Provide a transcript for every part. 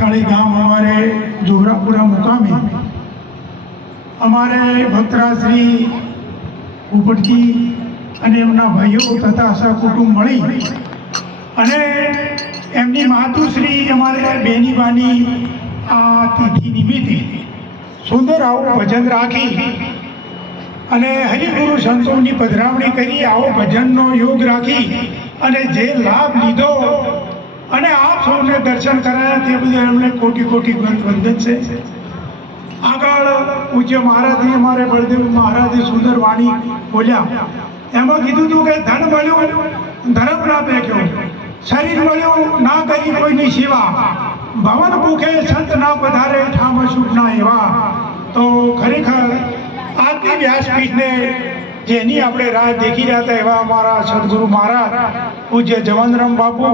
પછાડી ગામ અમારે જોહરાપુરા મુકામે. અમારે ભક્તરાશ્રી ઉપટકી અને એમના ભાઈઓ તથા સહકુટુંબ મળી અને એમની માતુશ્રી અમારે બેની બાની આ તિથિ નિમિત્તે સુંદર આવું ભજન રાખી અને હરિગુરુ સંતોની પધરામણી કરી આવો ભજનનો યોગ રાખી અને જે લાભ લીધો અને આપ સૌને દર્શન કરાયા તે બદલ એમને કોટી કોટી વંદન છે. આગળ પૂજ્ય મહારાજે અમારે બળદેવ મહારાજે સુંદર વાણી બોલ્યા. એમાં કીધું હતું કે ધન મળ્યું, ધર્મ ના પેક્યો. શરીર મળ્યું, ના કરી કોઈની સેવા. ભવન ભૂખે સંત ના પધારે ઠામ સુખ ના એવા. તો ખરેખર આજની વ્યાસપીઠને જેની આપણે રાહ દેખી રહ્યા હતા એવા અમારા સદગુરુ મહારાજ, પૂજ્ય જવનરામ બાપુ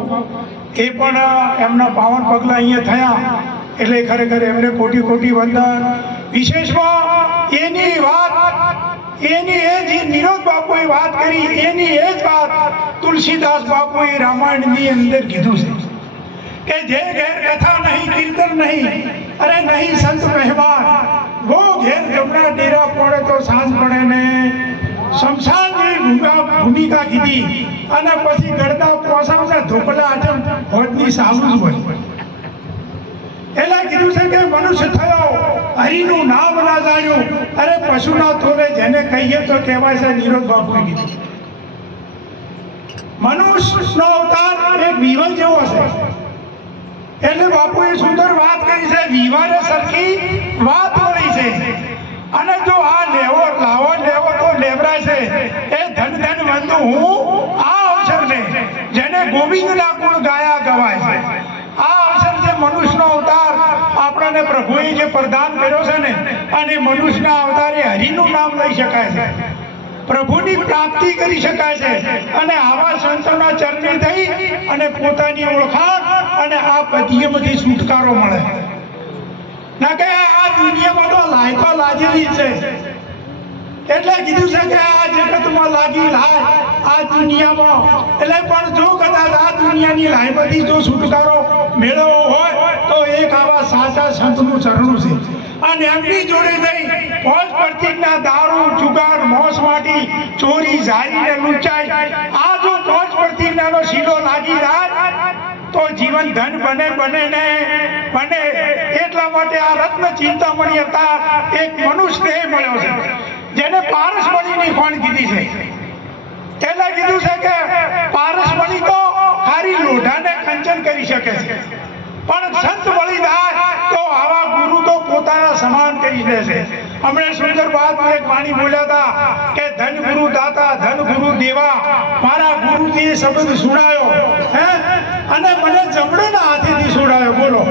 એ પણ એમના પાવન પગલા અહીંયા થયા. એટલે ખરેખર એમને કોટી કોટી વંદન. વિશેષમાં એની વાત, એની એ જે નિરોધ બાપુએ વાત કરી, એની એ જ વાત તુલસીદાસ બાપુએ રામાયણની અંદર કીધું છે. કે જે ઘેર કથા નહીં, કીર્તન નહીં, અરે નહીં સંત મહેમાન. વો ઘેર જમણા ડેરા પડે તો સાંજ પડે ને શમશાનની ભૂમિકા કીધી. અને પછી ગળતા કોસાવતા ધોપલા આચમ હોટની જ હોય એટલે કીધું છે કે મનુષ્ય થયો, હરિનું નામ ના જાણ્યું. અરે પશુના તોલે જેને કહીએ તો કહેવાય છે નિરોધ બાપુએ કીધું. મનુષ્યનો અવતાર એક વિવલ જેવો છે એટલે બાપુએ સુંદર વાત કરી છે વિવારે સરખી વાત મળી છે. અને જો છે. એ ધન ધન વંદુ હું આ અવસરને જેને ગોવિંદના ગુણ ગાયા ગવાય છે. આ અવસર જે મનુષ્યનો અવતાર આપણને પ્રભુએ જે પ્રદાન કર્યો છે ને, અને મનુષ્યના અવતારે હરિનું નામ લઈ શકાય છે. પ્રભુની પ્રાપ્તિ કરી શકાય છે. અને આવા સંતોના ચરણે થઈ અને પોતાની ઓળખાણ અને આ પતિયમાંથી છુટકારો મળે. ના કે આ દુનિયામાં તો લાયકો લાજેલી છે. એટલે કીધું છે કે આ જગતમાં લાગી લાય, આ દુનિયામાં. એટલે પણ જો કદાચ આ દુનિયાની લાયમાંથી જો છુટકારો મેળવવો હોય, તો એક આવા સાચા સંતનું ચરણું છે. અને એમની જોડે જઈ પોચ પ્રતિજ્ઞા, દારૂ, જુગાર, મોસ માટી, ચોરી ઝારી ને લૂંચાઈ આ જો પોચ પ્રતિજ્ઞાનો શીલો લાગી જાય તો જીવન ધન બને બને ને બને. એટલા માટે આ રત્ન ચિંતામણી હતા એક મનુષ્ય મળ્યો છે. જેને પારસમણીની ખોણ કીધી છે. તેને કીધું છે કે પારસમણી તો ખારી લોઢાને કંચન કરી શકે છે. પણ સંત થાય તો આવા ગુરુ તો પોતાના સમાન કરી દે છે. હમણે સુંદર બાદ એક વાણી બોલ્યા હતા કે ધન ગુરુ દાતા, ધન ગુરુ દેવા, મારા ગુરુજીએ શબ્દ સુણાયો હે? અને મને જમણેના હાથેથી સુણાયો બોલો.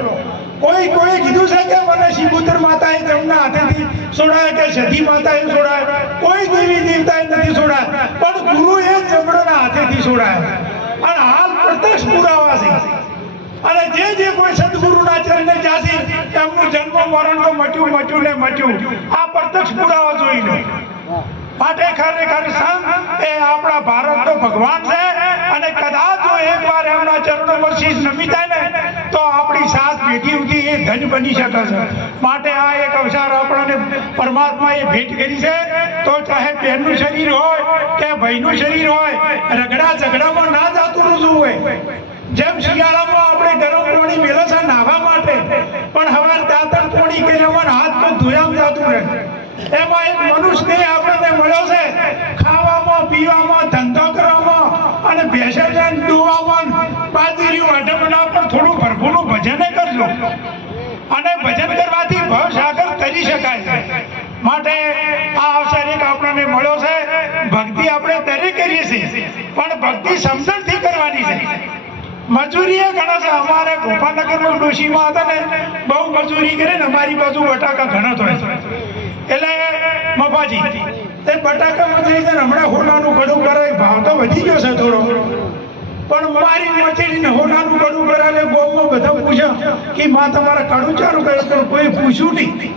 કોઈ કોઈ કીધું છે કે મને માતા માતાએ તેમના હાથેથી છોડાય કે સતી માતાએ સોડાય? કોઈ દેવી દેવતાએ નથી સોડાય. પણ ગુરુ એ જમણના હાથેથી સોડાય. અને હાલ પ્રત્યક્ષ પુરાવા છે. અને જે જે કોઈ સદગુરુના ચરણે જાશે એમનું જન્મ, મરણ તો મટ્યું મટ્યું ને મટ્યું. આ પ્રત્યક્ષ પુરાવા જોઈ લો. માટે ખરેખર સંત એ આપણા ભારતનો ભગવાન છે. અને કદાચ જો એકવાર એમના ચરણોમાં શીશ નમી જાય ને તો આપણી સાત પેઢી સુધી એ ધન બની શકે છે. માટે આ એક અવસર આપણને પરમાત્માએ ભેટ કરી છે. તો ચાહે બહેનનું શરીર હોય કે ભાઈનું શરીર હોય, રગડા ઝઘડામાં ના જાતું રૂજવું હોય? જેમ શિયાળામાં આપણે ગરમ પાણી મેલે છે નાહવા માટે, પણ હવે દાંતણ પોણી કર્યામાં હાથ પગ ધોયામ જાતું રહે. એમાં એક મનુષ્ય આપણને મળ્યો છે. ખાવામાં, પીવામાં, ધંધો કરવામાં અને ભેંસે દુવામાં દોવામાં બાજરીયું અઢમણા પર થોડું ભરભૂનું ભજને કરજો અને ભજન કરવાથી કરી શકાય માટે આ અવસર એક આપણને મળ્યો છે. ભક્તિ આપણે દરેક કરીએ છીએ. પણ ભક્તિ સમજણથી કરવાની છે. મજૂરી એ ઘણા છે. અમારે ગોપાલનગરમાં ડોશીમાં હતા ને, બહુ મજૂરી કરે ને, અમારી બાજુ બટાકા ઘણા થાય એટલે મફાજી, તે બટાકા મજૂરી છે હમણાં હોલાનું ઘડું કરે ભાવ તો વધી ગયો છે થોડો. પણ મારી મચેડીને હોલાનું ઘડું કરે કે માં તમારે કડું ચાલુ કર્યું કોઈ પૂછ્યું નહીં.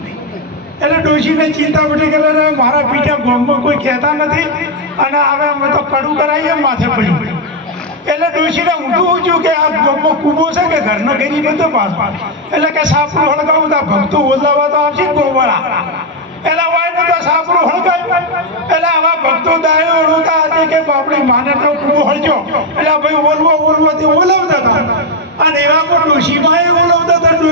એટલે ડોશીને ચિંતા ઉઠી કે અરે, મારા પીઠા ગોમમાં કોઈ કહેતા નથી? અને હવે અમે તો કડું કરાવીએ માથે પડ્યું. એટલે ડોશીને ઊંધું ઊંચું કે આ ગામમાં કૂબો છે કે ઘરનો ઘેરી બધો પાસ એટલે કે સાપરું હળગાવું તો ભક્તો ઓલાવા તો આવશે ગોવાળા એટલે વાયને તો સાપરું હળગાવ્યું એટલે આવા ભક્તો દાયો રોતા હતી કે બાપડી માને તો કૂબો હળજો. એટલે ભાઈ ઓલવો ઓલવો તે ઓલાવતા હતા. અને એવા પણ ડોશીમાં એ ઓલાવતા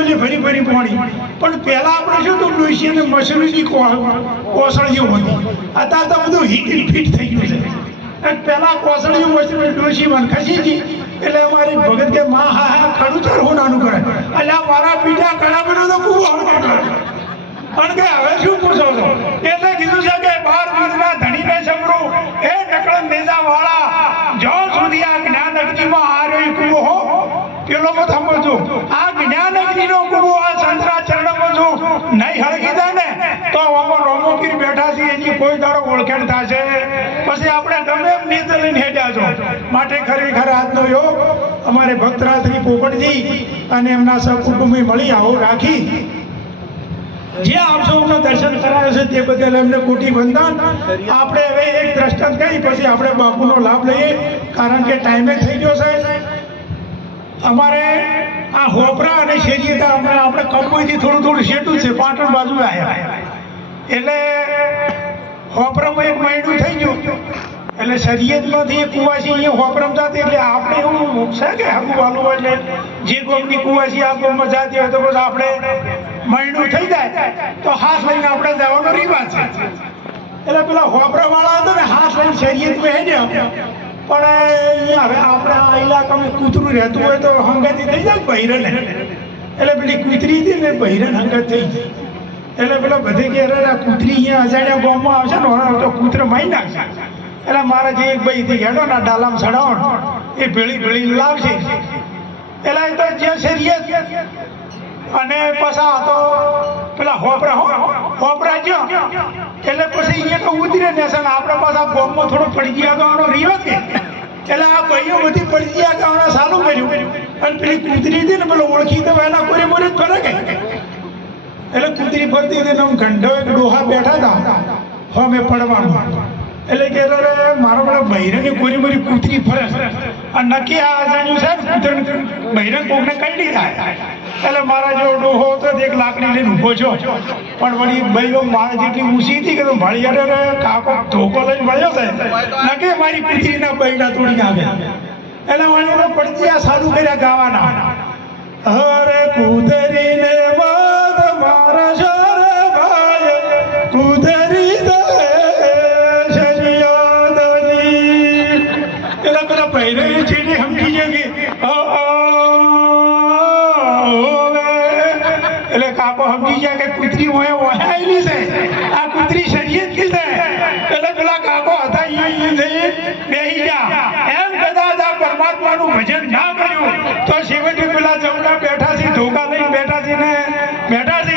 હતા ફરી ફરી પોણી. પણ પહેલા આપણે શું હતું ડોશી અને મશીનરી કોસળીઓ હતી. અત્યારે તો બધું હિટ ફિટ થઈ ગયું છે. પહેલા કોસળીઓ મશરૂની ડોશી મને ખસી હતી. એટલે અમારી ભગત કે, માં, હા હા, ખડું ચાર હું નાનું કરે. એટલે આ મારા પીઠા કડા બધો તો ખૂબ પણ કે, હવે શું પૂછો છો? એટલે કીધું છે કે બાર બીજના ધણીને સમરું એ નકળ નેજા વાળા જો સુધી આ જ્ઞાન અગ્નિમાં આ રહ્યો કુવો હો મત સમજો આ જ્ઞાન અગ્નિનો ગુરુ, આ સંતરા ચરણમાં જો નહીં હળગી દે ને, તો અમે રોમોગીર બેઠા છે એની કોઈ દાડો ઓળખેણ થશે. પછી આપણે ગમે એમ નીત હેડ્યા છો. માટે ખરેખર આજનો યોગ અમારે ભક્તરાત્રી પોપટજી અને એમના સહકુટુંબી મળી આવો, રાખી. જે આપ સૌનો દર્શન કરાયો છે તે બદલ એમને કોટી વંદન. આપણે હવે એક દ્રષ્ટાંત કહી, પછી આપણે બાપુનો લાભ લઈએ. કારણ કે ટાઈમે થઈ ગયો છે અમારે આ હોપરા અને શેરીયતા અમને આપણે કંપોઈથી થોડું થોડું શેટું છે, પાટણ બાજુ આવ્યા એટલે હોપરામાં એક મહિનું થઈ ગયું. એટલે શરીયતમાંથી એ કુવાસી અહીંયા હોપરમ જાતી એટલે આપણે એવું છે કે આખું વાલું એટલે જે ગોમની કુવાસી આ ગોમમાં જાતી હોય તો બસ આપણે મહિનું થઈ જાય. તો હાથ લઈને આપણે જવાનો રિવાજ છે. એટલે પેલા હોપરા વાળા હતા ને, હાથ લઈને શરીયતમાં હેડ્યા પણ અહીંયા હવે આપણે આ ઇલાકામાં કૂતરું રહેતું હોય તો હંગાતી થઈ જાય બહિરને એટલે પેલી કૂતરી હતી ને બહિરન હંગત થઈ ગઈ. એટલે પેલો બધે કે અરે કૂતરી અહીંયા અજાણ્યા ગામમાં આવશે ને તો કૂતરો મારી નાખશે. એટલે મારા જે એક ભાઈ થી હેડો ને ડાલામ સડાવો એ ભેળી ભેળી લાવશે. એટલે એ તો જે છે અને પછી તો પેલા હોપરા હો. હોપરા જો એટલે પછી અહીંયા તો ઉતરે ને સર આપણે પાછા બોમ્બો થોડો પડી ગયા ગાવાનો રિવાજ કે એટલે આ ભાઈઓ બધી પડી ગયા ગાવાના સારું કર્યું. અને પેલી કૂતરી હતી ને પેલો ઓળખી તો એના કોઈ મોરે કે એટલે કૂતરી ફરતી હતી આમ ઘંટો એક ડોહા બેઠા હતા. હવે પડવાનું. એટલે કે અરે મારો મને બૈરાની કોરી મોરી કૂતરી ફરે આ નક્કી આ અજાણ્યું છે ને કૂતર બૈરન કોકને કંડી થાય એટલે મારા જો ડોહો હતો એક લાકડી લઈને ઊભો છો પણ વળી ભાઈઓ મારા જેટલી ઊંચી હતી કે તો ભાળી અરે અરે કાકો ધોકો લઈને મળ્યો છે. નકે મારી કૂતરીના બૈડા તોડી આવે એટલે વળી પડતી આ સારું કર્યા ગાવાના. હરે કુદરીને મત મારા શર ભાઈ, કુદરી દે શરિયાદની એટલે પેલા પહેરે છે ને સમજી જાય કે કાકો સમજી જાય કે કૂતરી હોય વહાયેલી છે. આ કૂતરી શરીયત કી છે? એટલે પેલા કાકો હતા અહીંયા જઈ બેહી ગયા. એમ કદાચ આ પરમાત્માનું ભજન ના કર્યું. તો છેવટે પેલા જમણા બેઠા છે ધોકા લઈને બેઠા છે ને બેઠા છે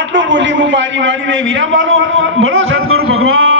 આટલું બોલી હું મારી મારીને વિરામ આલું બોલો, સદગુરુ ભગવાન.